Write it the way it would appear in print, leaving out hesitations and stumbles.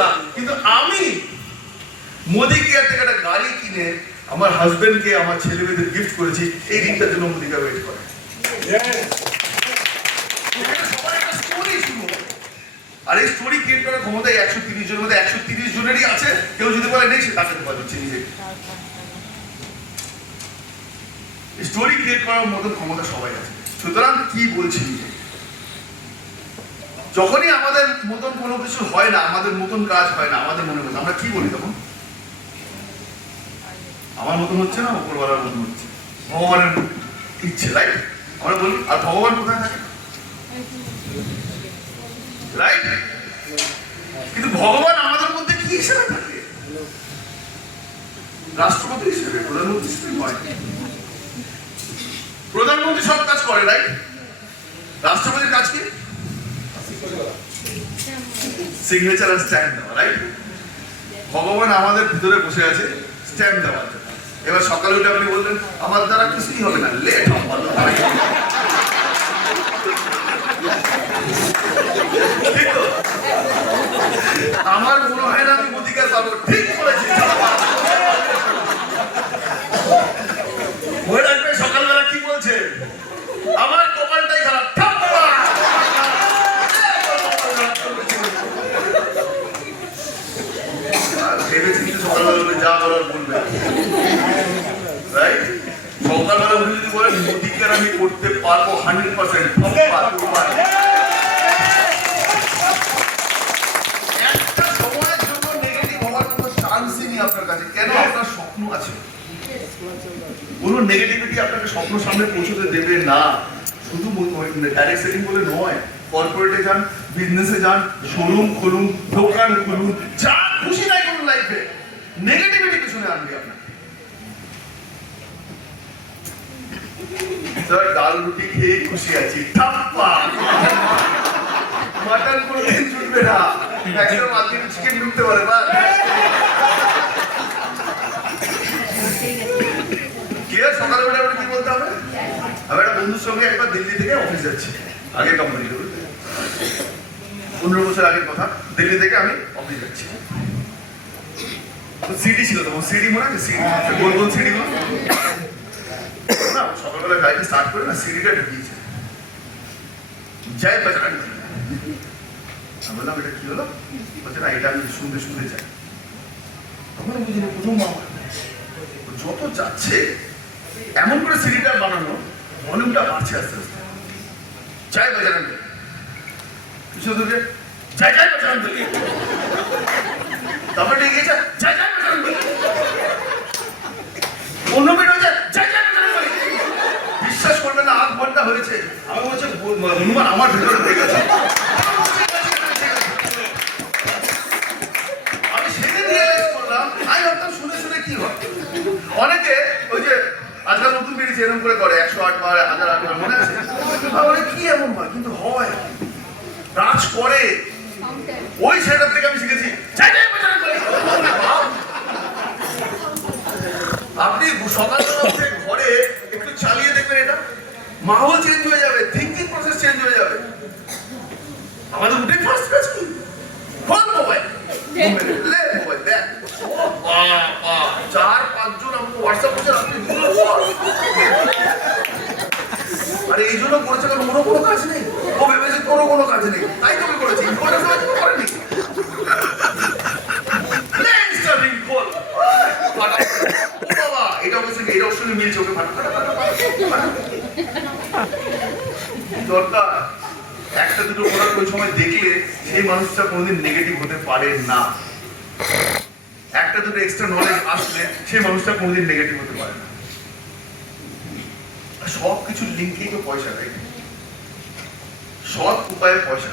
না, কিন্তু আমি মোদি কেয়ার থেকে একটা গাড়ি কিনে আমার হাজবেন্ডকে আমার ছেলে মেয়েদের গিফট করেছি, এই দিনটার জন্য মোদিকা ওয়েট করে। আর এই স্টোরি ক্রিয়েট করার ক্ষমতা 130 জনের মধ্যে 130 জনেরই আছে। কেউ যদি বলে নেই, সে তাকে ধোয়া দিচ্ছে নিজে। স্টোরি ক্রিয়েট করার মতন ক্ষমতা সবাই আছে। সুতরাং কি বলছি, যখনই আমাদের মতন কোনো কিছু হয় না, আমাদের মতন কাজ হয় না, আমাদের মনে হচ্ছে, আমরা কি বলি তখন? আমার মতন হচ্ছে না, উপরওয়ালার মতন হচ্ছে, ভগবানের ইচ্ছে, রাইট? আমরা বলি। আর ভগবান কোথায় থাকে? রাইট? কিন্তু ভগবান আমাদের মধ্যে কি হিসেবে থাকে? রাষ্ট্রপতি হিসেবে, প্রধানমন্ত্রী হিসেবে নয়। প্রধানমন্ত্রী সব কাজ করে, রাইট? রাষ্ট্রপতির কাজ কি? সিগনেচার আর স্ট্যাম্প দেওয়া, রাইট? ভগবান আমাদের ভিতরে বসে আছে স্ট্যাম্প দেওয়ার জন্য। এবার সকালে উঠে আপনি বললেন আমার দ্বারা কিছুই হবে না, লেট হবে, ঠিক তো? আমার মনে হয় না আমি অধিকার পাবো। ঠিক বলেছি। মনে রাখবে সকালবেলা কি বলছে, আমার কপালটাই খারাপ। সকালবেলা যা বলার বলবে, রাইট? সকালবেলা উঠে যদি বলেন অধিকার আমি করতে পারবো 100%, একটা সময়ের জন্য নেগেটিভ হওয়ার কোনো চান্সই নেই আপনার কাছে। কেন? আপনার স্বপ্ন আছে। কোনো নেগেটিভিটি আপনাকে স্বপ্ন সামনে পৌঁছতে দেবে না। শুধু ডাইরেক্ট সেলিং বলে নয়, কর্পোরেটে যান, বিজনেসে যান, শোরুম খুলুন, দোকান খুলুন, যা খুশি নাই করুন লাইফে, নেগেটিভিটি পিছনে আনবে আপনাকে। ডাল রুটি খেয়ে খুশি আছি, মাটন কোনোদিন জুটবে না, ম্যাক্সিমাম আজকে চিকেন ঢুকতে পারে। সকালে উঠে কি বলতে হবে? আমি একটা বন্ধুর সঙ্গে একবার দিল্লি থেকে অফিস যাচ্ছি, আগে কোম্পানি 15 বছর আগের কথা। দিল্লি থেকে আমি অফিস যাচ্ছি, সিডি ছিল তখন, সিডি মনে আছে? সিডি, গোল গোল সিডি গুলো না, সকালবেলা গাড়িটা স্টার্ট করে না সিডিটা ঢুকিয়েছে, যাই বাজার। আমি বললাম এটা কি হলো? বলছে না এটা আমি শুনতে শুনতে যাই। তখন বুঝিনি প্রথম যত যাচ্ছে এমন করে সিডিটা বানানো, ভলিউমটা বাড়ছে আস্তে আস্তে। যাই বাজার আমি শুধু যাই যাই বাজার আমি বলি, তারপরে গিয়েছে যাই যাই বাজার আমি বলি, 15 মিনিট হয়েছে যাই যাই বাজার আমি বলি। বিশ্বাস করবে না, 8 ঘন্টা হয়েছে। আমি বলছি হনুমান আমার ভিতরে হয়ে গেছে। আমি সেদিন রিয়েলাইজ করলাম, আমি ভাবতাম শুনে শুনে কি হয়। অনেকে ওই যে আজকাল নতুন বেরিয়েছে এরকম করে 108 বার, 1008 বার, মনে আছে? কি এমন হয়, কিন্তু হয়, কাজ করে। ওই সেটার থেকে আমি শিখেছি আপনি সকালবেলা উঠে ঘরে একটু চালিয়ে দেখবেন, এটা মাহল চেঞ্জ হয়ে যাবে, থিঙ্কিং প্রসেস চেঞ্জ হয়ে যাবে। আমাদের উঠে ফার্স্ট কাজ কি? ফোন মোবাইল, লে মোবাইল দেখ, 4-5 জন আমাকে হোয়াটসঅ্যাপ করছে, আপনি আরে এই জন্য করেছে কারণ ওরও কোনো কাজ নেই, ও ভেবেছে তোরও কোনো কাজ নেই, তাই তুমি করেছি। ইম্পর্টেন্স হয়তো করেনি, এটা বলছে এটা ওর সঙ্গে মিলছে, ওকে দরকার। একটা দুটো প্রোডাক্ট ওই সময় দেখলে সেই মানুষটা কোনোদিন নেগেটিভ হতে পারে না। একটা দুটো এক্সট্রা নলেজ আসলে সেই মানুষটা কোনোদিন নেগেটিভ হতে পারে না। সব কিছুর লিঙ্কেই তো পয়সা, তাই? সৎ উপায়ে পয়সা।